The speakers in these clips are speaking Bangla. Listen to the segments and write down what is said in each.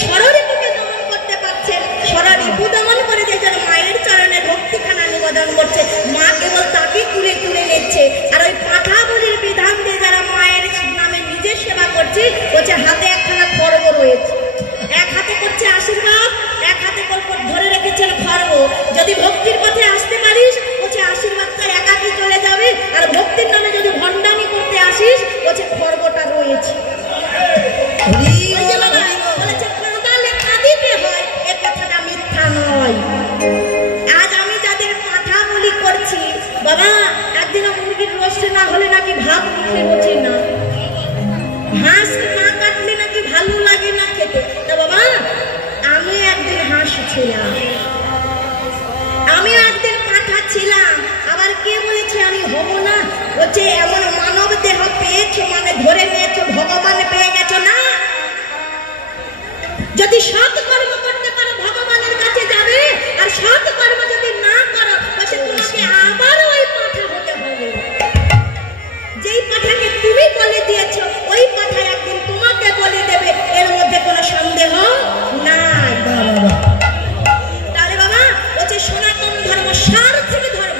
ষড়রিপুকে দমন করতে পারছেন, ষড়রিপু দমন করে যে যেন মায়ের চরণে ভক্তিখানা নিবেদন করছে, মা কেবল তাকে কুলে কুলে নিচ্ছে। আর ওই পাঠা বলির বিধান দিয়ে যারা মায়ের নামে নিজের সেবা করছে, বলছে হাতে একখানা খড়গ রয়েছে, এক হাতে করছে আশীর্বাদ, এক হাতে ধরে রেখেছেন খড়গ। যদি ভক্তির পথে আসতে পারিস, বলছে আশীর্বাদটা একাকি চলে যাবে, আর ভক্তির নামে যদি ভণ্ডামি করতে আসিস, বলছে খড়গটা রয়েছে। আজ আমি যাদের পাঠা বলি করছি, বাবা একদিনও মুরগির রোস্ট না হলে নাকি ভাত মুখে রোচে না, হাঁস না কাটলে নাকি ভালো লাগে না খেতে। তা বাবা আমি একদিন হাঁস ছিলাম, আমি একদিন পাঠা ছিলাম। আবার কে বলেছে আমি হব না? বলছে এমন মানব দেহ পেয়েছো মানে ধরে নিয়েছো ভগবান পেয়ে গেছো না। যদি সৎ কর্ম করতে পারো ভগবানের কাছে যাবে, আর সৎ কর্ম যদি না করো তাহলে তোমাকে আবার ওই পাঠা হতে হবে। যেই পাঠাকে তুমি বলে দিয়েছো ওই পাঠা একদিন তোমাকে বলে দেবে, এর মধ্যে কোনো সন্দেহ নাই। তাহলে বাবা বলছে সনাতন ধর্ম সার্থিক ধর্ম,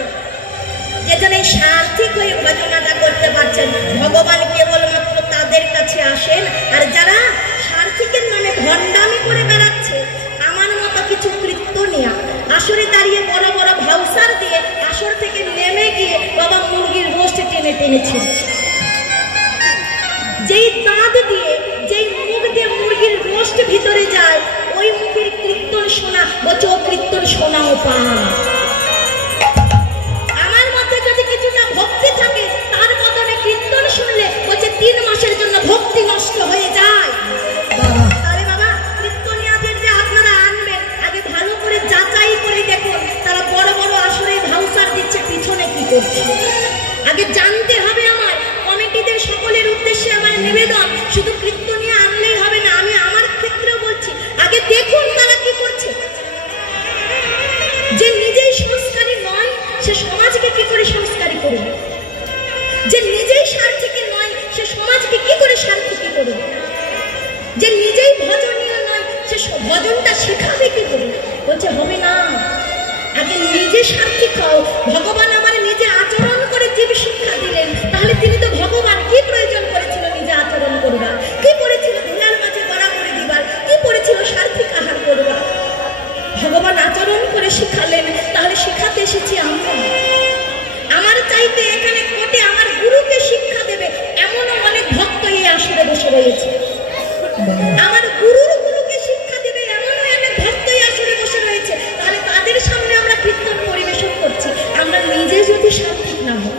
যে জন্য সার্থিক হয়ে ভজনাটা করতে পারছেন। ভগবান কেবলমাত্র তাদের কাছে আসেন, আর যারা সার্থিকের নামে ভণ্ডামি করে বেড়াচ্ছে, আমার মতো কিছু কীর্তনিয়া আসরে দাঁড়িয়ে বড় বড় ভাউসার দিয়ে আসর থেকে নেমে গিয়ে বাবা মুরগির রোস্ট টেনে টেনেছে, যেই দাঁত দিয়ে যেই মুখ দিয়ে মুরগির রোস্ট ভিতরে যায়, ওই মুখের কীর্তন শোনা, বলছে ও কীর্তন শোনাও পা। আমার মধ্যে যদি কিছুটা ভক্তি থাকে, তার বদলে কীর্তন শুনলে বলছে 3 মাসের জন্য ভক্তি নষ্ট হয়ে যায়। তাহলে বাবা কীর্তনিয়াদের যে আপনারা আনবেন, আগে ভালো করে যাচাই করে দেখুন তারা বড় বড় আসরে ভাউসার দিচ্ছে পিছনে কি করছে। আগে জানতে হবে। আমার কমিটিদের সকলের উদ্দেশ্যে আমার নিবেদন, শুধু কীর্তনিয়া আনলেই হবে না, আমি আমার ক্ষেত্রেও বলছি, আগে দেখুন তারা কি করছে। যে নিজেই সংস্কারী নয়, সে সমাজকে কি করে সংস্কারী করবে? যে নিজেই সার্থিকী নয়, সে সমাজকে কি করে সার্থিকী করবে? যে নিজেই ভজনীয় নয়, সে ভজনটা শেখাবে কি করে? বলছে হবে না, আগে নিজে সার্থিক হও। ভগবান আমার নিজে আচরণ করে জীব শিক্ষা দিলেন, তাহলে তিনি তো ভগবান কি প্রয়োজন করেছিল নিজে আচরণ করবার? কি করেছিল ধুলার মাঝে গড়া করে দিবার? কি করেছিল সার্থিক আহার করবার? ভগবান আচরণ করে শিখালেন, তাহলে শিখাতে এসেছি আমরা। আমার চাইতে এখানে কোটে আমার গুরুকে শিক্ষা দেবে এমনও অনেক ভক্ত এই আসরে বসে রয়েছে। আমার গুরুর গুরুকে শিক্ষা দেবে এমনও অনেক ভক্ত এই আসরে বসে রয়েছে। তাহলে তাদের সামনে আমরা কীর্তন পরিবেশন করছি, আমরা নিজে যদি সার্থিক না হই।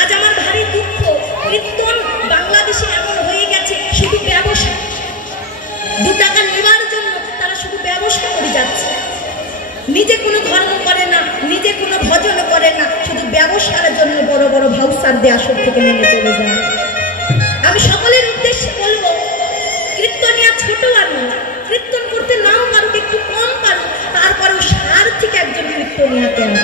আজ আমার ভারী দুঃখ, কীর্তন বাংলাদেশে এমন হয়ে গেছে শুধু ব্যবসা। 2 টাকা নেবার জন্য তারা শুধু ব্যবসা করে যাচ্ছে, নিজে কোনো ধর্ম করে না, নিজে কোনো ভজন করে না, শুধু ব্যবসার জন্য বড় বড় ভাউসার দিয়ে আসর থেকে নেমে চলে যায়। আমি সকলের উদ্দেশ্যে বলবো, কীর্তনিয়া ছোট আর নয়, কীর্তন করতে নাও পারুক, একটু কম পারুক, তারপরেও সার্থিক একজন কীর্তনিয়া কেন?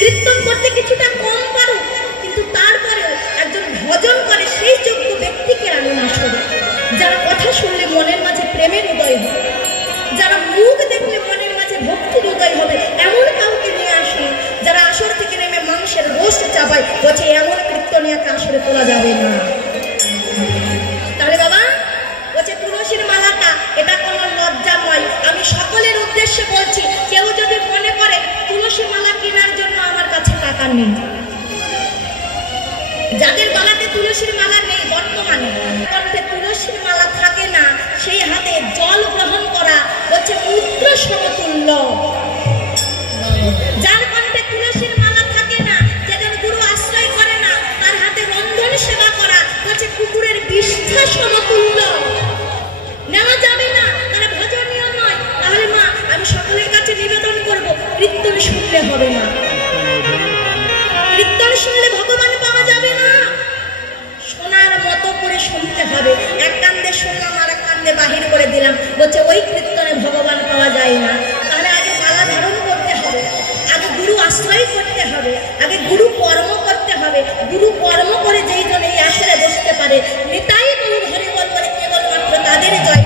কীর্তন করতে কিছুটা কম পারুক, কিন্তু তারপরেও একজন ভজন করে সেই যোগ্য ব্যক্তিকে আনুন আসরে, যারা কথা শুনলে মনের মাঝে প্রেমের উদয় হবে, যারা মুখ দেখলে মনের মাঝে ভক্তির উদয় হবে, এমন কাউকে নিয়ে আসুন যারা আসর থেকে নেমে মানুষের রোস্ট চাপায়। বলছে এমন কীর্তনিয়াকে আসরে তোলা যাবে না। তাহলে বাবা বলছে তুলসীর মালাটা এটা কোনো লজ্জা নয়। আমি সকলের উদ্দেশ্যে বলছি, কেউ যদি মনে করে তুলসী মালা কেনার জন্য আমার কাছে টাকা নেই, যাদের গলাতে তুলসীর মালা নেই, বর্তমানে কণ্ঠে তুলসীর মালা থাকে না, সেই হাতে জল গ্রহণ করা হচ্ছে পুত্র সমতুল্য। যার কণ্ঠে তুলসীর মালা থাকে না, যেদিন গুরু আশ্রয় করে না, তার হাতে রন্ধন সেবা করা হচ্ছে কুকুরের বিষ্ঠা সমতুল্য। নেওয়া যাবে না, তারা ভজনীয় নয়। তাহলে মা আমি সকলের কাছে নিবেদন করব, কীর্তন শুনলে হবে না, কীর্তন শুনলে ভগবান পাওয়া যাবে না, শোনার মতো করে শুনতে হবে। এক কান্দে শুনলাম আর এক কান্দে বাহির করে দিলাম, বলছে ওই কীর্তনে ভগবান পাওয়া যায় না। তাহলে আগে মালা ধারণ করতে হবে, আগে গুরু আশ্রয় করতে হবে, আগে গুরু কর্ম করতে হবে। গুরু কর্ম করে যেই জন এই আসরে বসতে পারে, নিতাই গুরু হরি বল করে কেবলমাত্র তাদের জয়।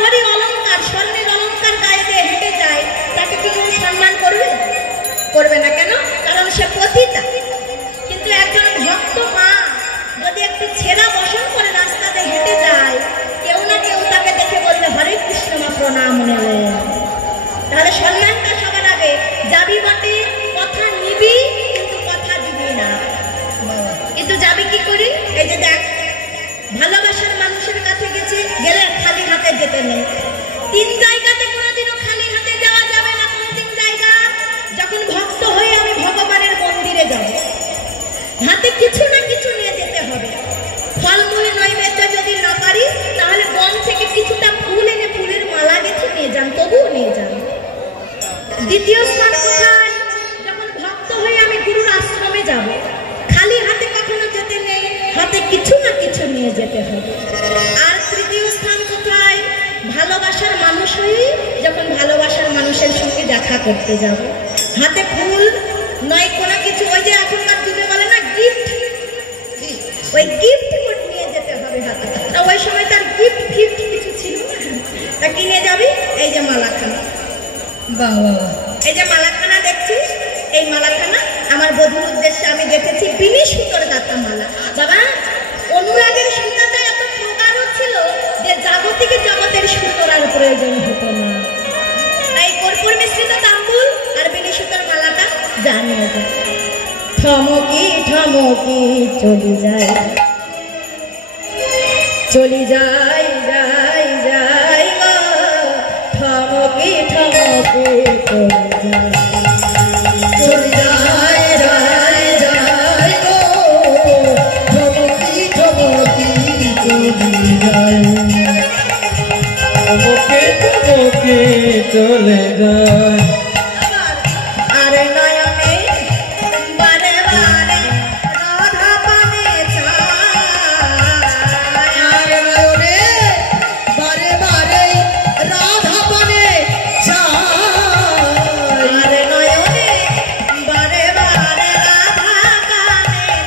ভরি অলংকার, স্বর্ণের অলংকার গায়ে দিয়ে হেঁটে যায়, তাকে কি কেউ সম্মান করবে? করবে না। কেন? কারণ সে পতিতা। কিন্তু একজন ভক্ত মা যদি একটু ছেঁড়া বসন করে রাস্তাতে হেঁটে যায়, কেউ না কেউ তাকে দেখে বলবে হরে কৃষ্ণ মা প্রণাম নেবে। তাহলে সম্মানটা সবার আগে। যাবি বটে, কথা নিবি, কিন্তু কথা দিবি না। কিন্তু যাবি কি করি? এই যে দেখ, ভালোবাসার মানুষের কাছে গেলে খালি হাতে যেতে নেই। 3 জায়গাতে কোনোদিনও খালি হাতে যাওয়া যাবে না। কোন 3 জায়গা? যখন ভক্ত হয়ে আমি ভগবানের মন্দিরে যাব, হাতে কিছু না কিছু নিয়ে যেতে হবে। ফলমূল নৈবেদ্য যদি না পারি, তাহলে বন থেকে কিছুটা ফুল এনে ফুলের মালা গেঁথে নিয়ে যান, তবুও নিয়ে যান। দ্বিতীয় স্থান কোথায়? যখন ভক্ত হয়ে আমি গুরুর আশ্রমে যাব, খালি হাতে কখনো যেতে নেই, হাতে কিছু না কিছু নিয়ে যেতে হবে। আর তৃতীয় স্থান কোথায়? ভালোবাসার মানুষ হয়ে যখন ভালোবাসার মানুষের সঙ্গে দেখা করতে যাব, হাতে ফুল নয় কোনো কিছু, ওই যে এখনকার যুগে বলে না গিফট, ওই গিফট নিয়ে যেতে হবে হাতে। তা ওই সময় তার গিফট ফিফট কিছু ছিল না। তা কিনে যাবি? এই যে মালাখানা, বাবা, এই যে মালাখানা দেখছিস, এই মালাখানা আমার বধূর উদ্দেশ্যে আমি গেঁথেছি বিনি সুতোর গাঁথা মালা। বাবা, অনুরাগের সুতাটা এত প্রকারও ছিল যে জাগতিক জগতের সুতোর আর প্রয়োজন হতো না। তাই কর্পূর মিশ্রিত তাম্বুল আর বিনি সুতোর মালাটা জানিয়ে যায়। থমকি থমকি চলি যায়, চলি যাই যাই যাই গো, থমকি থমকি চলি যায়, চলি যাই যাই যাই গো, থমকি থমকি চলি যায়, থমকে থমকে চলে যায়। আরে নয়নে বারে বারে রাধা পানে চায়, আরে নয়নে বারে বারে রাধা পানে চায়, আরে নয়নে বারে বারে রাধা পানে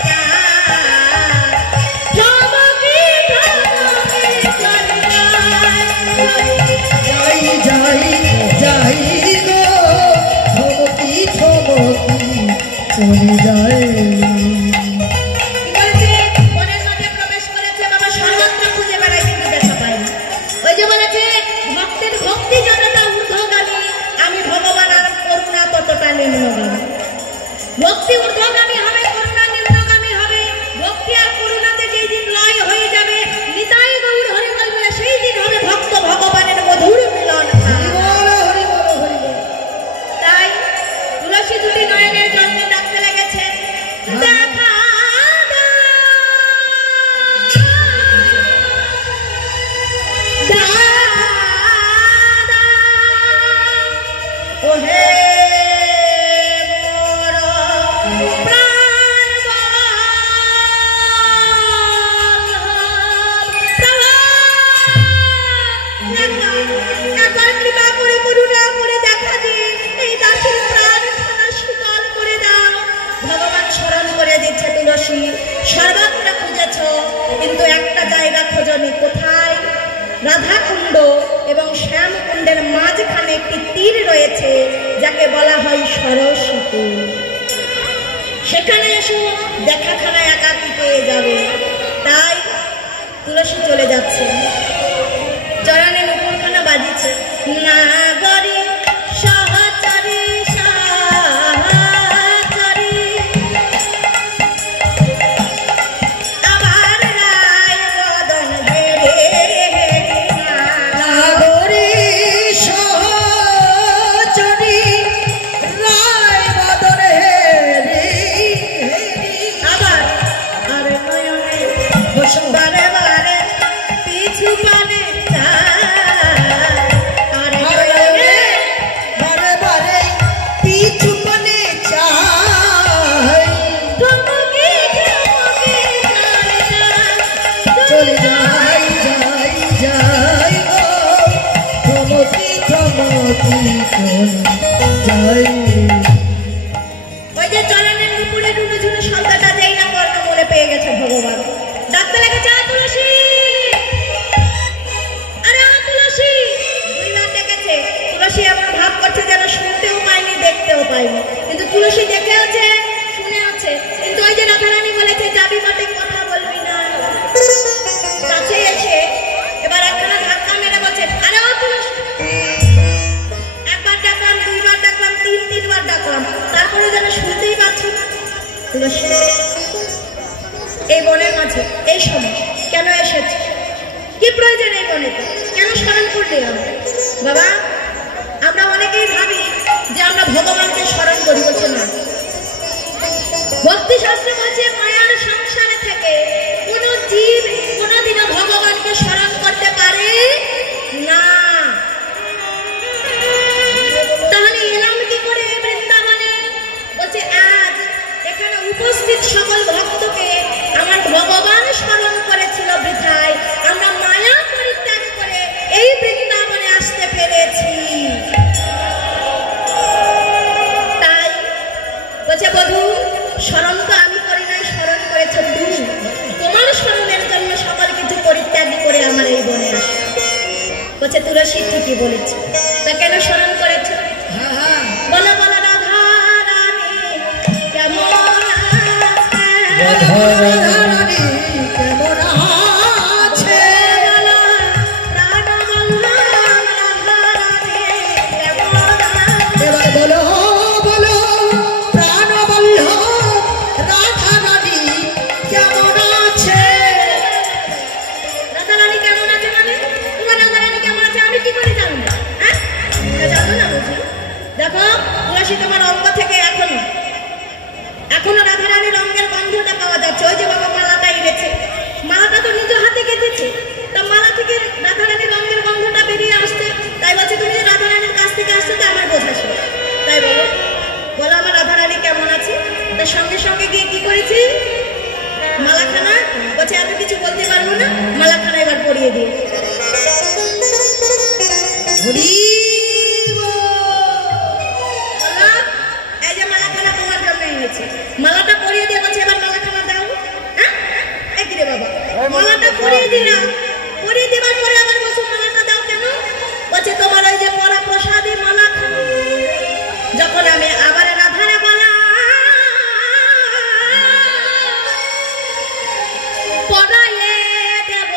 চায়, থমকি থমকি চলে যায়, যাই যাই যাই গো, থমকি থমকি চলে যায়। বনের মাঝে প্রবেশ করেছে, বাবা সর্বত্র খুঁজে বেড়াই কিন্তু দেখা পাই না। ওই যে বলেছে ভক্তের ভক্তি যতটা ঊর্ধ্বগামী, আমি ভগবান আর করুণা ততটা নিম্নগামী। ভক্তি ঊর্ধ্বগামী হবে, করুণা নিম্নগামী হবে। ভক্তি আর করুণাতে যেই দিন লয় হয়ে যাবে, নিতাই গৌর হরি বল বলে, সেই দিন হবে ভক্ত ভগবানের মধুর মিলন। তাই তুলসী দুটি নয়নের জন্মে ডাকতে লেগেছে, দেখা ওহে মোর একবার কৃপা করে করুণা করে দেখা দিন, এই দাসের প্রাণখানা শীতল করে দাও। ভগবান স্মরণ করে দিচ্ছে তুলসী, সর্বত্র খুঁজেছ কিন্তু একটা জায়গা খোঁজনি। কোথায়? রাধাকুণ্ড এবং শ্যামকুণ্ডের মাঝখানে একটি তীর রয়েছে, যাকে বলা হয় সরস্বতী। সেখানে এসো, দেখাখানা একাকি পেয়ে যাবে। তাই তুলসী চলে যাচ্ছে, চরণে নুপুরখানা বাজিছে, নাগরী সহচরী সহচরী, আবার রায় বদন ঘেরে, নাগরী সহচরী রায় বদন হেরে, আবার আর নয়নে বারে বারে পিছু পানে চলে যাই যাই যাই গো, থমকি থমকি চলে যাই। ওই যে চরণের নুপুরে নুনু ঝুনু শব্দটা যেই না কর্ণ মনে পেয়ে গেছে ভগবান, ডাকতে লেগেছে তুলসী, আরে তুলসী। তুলসী ঠিকই বলেছে। তা কেন স্মরণ করেছ? হ্যাঁ হ্যাঁ বলো বলো রাধা রানী কেমন আছে? রাধারানী কেমন আছে? বলো প্রাণবল্লভ রাধা রানী কেমন আছে? এবার বলো বলো প্রাণবল্লভ রাধারানী কেমন আছে? রাধা রানী কেমন আছে মানে তোমার রাধা রানী কেমন আছে আমি কি করে জানবো? হ্যাঁ জানো না বুঝি? দেখো তুলসী তোমার অঙ্গ থেকে এখনো রাধা রানীর রঙের গন্ধটা পাওয়া যাচ্ছে। ওই যে বাবা মালাটা এনেছে, মালাটা তো নিজ হাতে গেঁথেছে, তা মালা থেকে রাধা রানীর রঙের গন্ধটা বেরিয়ে আসছে। তাই বলছে তুমি যে রাধা রানীর কাছ থেকে আসছো তা আমার বোঝা ছিল। তাই বলো বলো আমার রাধা রানী কেমন আছে? তার সঙ্গে সঙ্গে গিয়ে কি করেছি? মালাখানা বলছে এত কিছু বলতে পারবো না, মালাখানা এবার পরিয়ে দিয়ে হরি বলো, এই যে মালাখানা তোমার জন্য এনেছি, মালাটা পরিয়ে দিয়ে বলছে এবার মালাখানা দাও। হ্যাঁ এই কি রে বাবা, মালাটা পরিয়ে দিলাম, পরিয়ে দেবার পরে আবার বলছো মালাটা দাও কেন? বলছে তোমার ওই যে পরা প্রসাদী মালাখানা যখন আমি আবার রাধারে বলা পরাইয়ে দেব,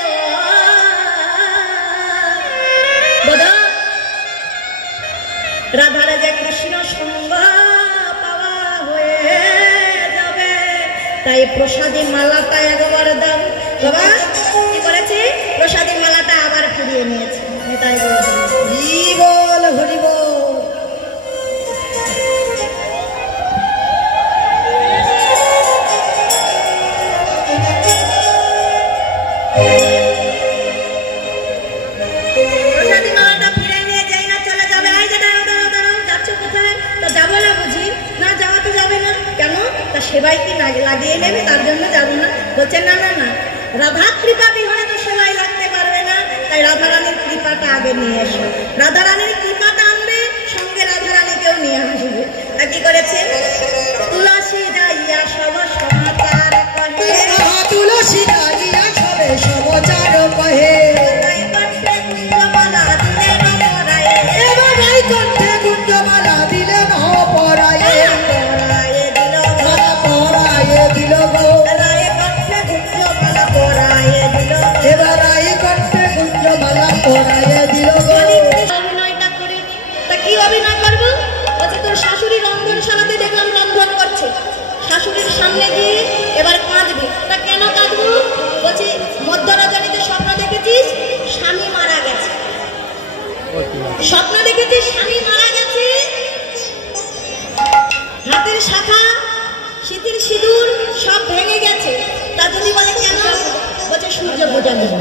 বলো রাধারা যে কৃষ্ণ সঙ্গ পাওয়া হয়ে যাবে, তাই প্রসাদী মালাটা একবার দাও। বাবা কি করেছে? প্রসাদী মালাটা আবার ফিরিয়ে নিয়েছে। তাই বলছি হরি বল হরি বল। প্রসাদী মালাটা ফিরে নিয়ে যাই না চলে যাবে। এই যে দাঁড়াও দাঁড়াও দাঁড়াও, যাচ্ছ কোথায়? তা যাবো না বুঝি? না যাওয়া তো যাবে না কেন? তা সেবাই কি লাগিয়ে নেবে তার জন্য যাবো না? বলছে না না না, রাধা কৃপা বিহনে তো সেবাই লাগতে পারবে না, তাই রাধা রানীর কৃপাটা আগে নিয়ে এসো। রাধা রানীর কৃপাটা আনবে, সঙ্গে রাধা রানীকেও নিয়ে আসবে। তা কি করেছে? তুলসী যাইয়া সব সমাচার কহে, তুলসী দাঁড়িয়া সবে সমাচার কহে, কুঞ্জমালা দিলে নমরায়ে, এবার রাই কণ্ঠে কুঞ্জমালা দিলে পরায়ে, পরায়ে দিল মালা পরায়ে দিল গো। রায়ে কণ্ঠে কুঞ্জমালা পরায়ে দিল। এবার রাই কণ্ঠে কুঞ্জমালা পরায়ে দিল গো। অভিনয়টা করে নি। তা কি অভিনয় করবো? বলছে তোর শাশুড়ি রন্ধনশালাতে দেখলাম রন্ধন করছে, শাশুড়ির সামনে গিয়ে এবার কাঁদবি। তা কেন কাঁদবো? বলছি মধ্যরজনীতে স্বপ্ন দেখেছিস স্বামী মারা গেছে, স্বপ্ন দেখেছিস স্বামী মারা গেছে, হাতের শাখা শীতের সিঁদুর সব ভেঙে গেছে। তা যদি বলে কেন? বলছে সূর্য পূজা নেবে,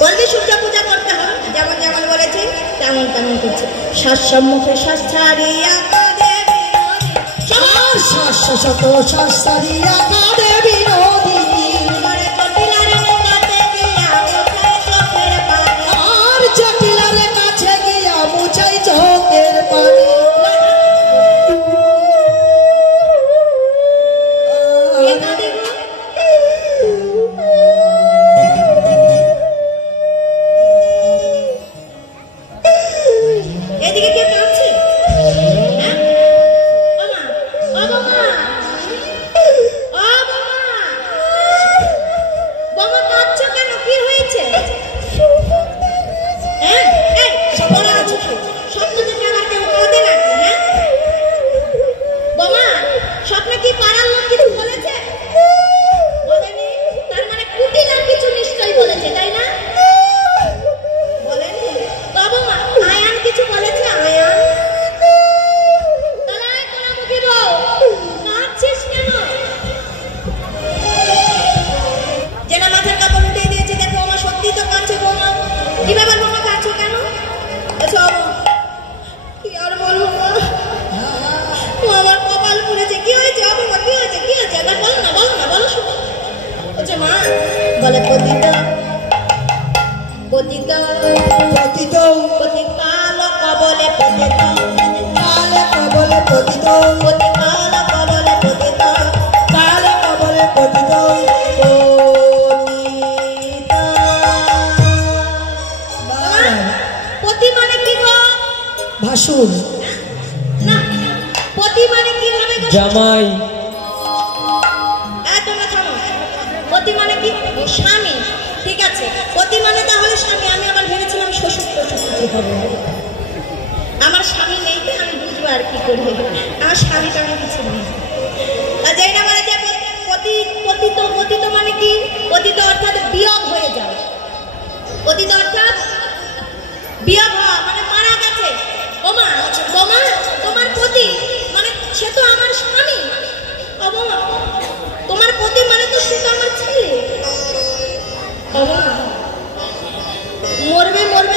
বলবি সূর্য পূজা করতে হবে, যেমন যেমন বলেছে তেমন তেমন করছে। শ্বাস সম্মুখে শ্বাস ছাড়িয়া কাঁদে বিনোদিনী, আর শাশ্বত শাস্তারিয়া কাঁদে বিনোদিনী, তোমারে জটিলার কাছে গিয়া মুছাই চোখের পানি। আর জটিলার কাছে গিয়া মুছাই চোখের পানি। কে কাঁদে গো? এদিকে কে কাঁদছে? হ্যাঁ? ও মা, ও বাবা, ও বাবা, পতি মানে কি গো? ভাসুর। না, পতি মানে কি হবে গো? জামাই। তোমরা থামো। পতি মানে কি? স্বামী। ঠিক আছে, পতি মানে তাহলে স্বামী। আমি আবার ভেবেছিলাম শ্বশুর শ্বশুর কি হবে। আমার স্বামী নেই তো আমি বুঝবো আর কি করবো। আমার স্বামীটা আমি কিছু নেই। যাই না বলে যে পতিত মানে কি? পতিত অর্থাৎ বিয়োগ হয়ে যাওয়া। পতিত অর্থাৎ বিয়োগ হওয়া মানে মারা গেছে। ওমা বোমা তোমার পতি মানে সে তো আমার স্বামী। ওমা তোমার পতি মানে তো শুধু আমার ছেলে। মরবে মরবে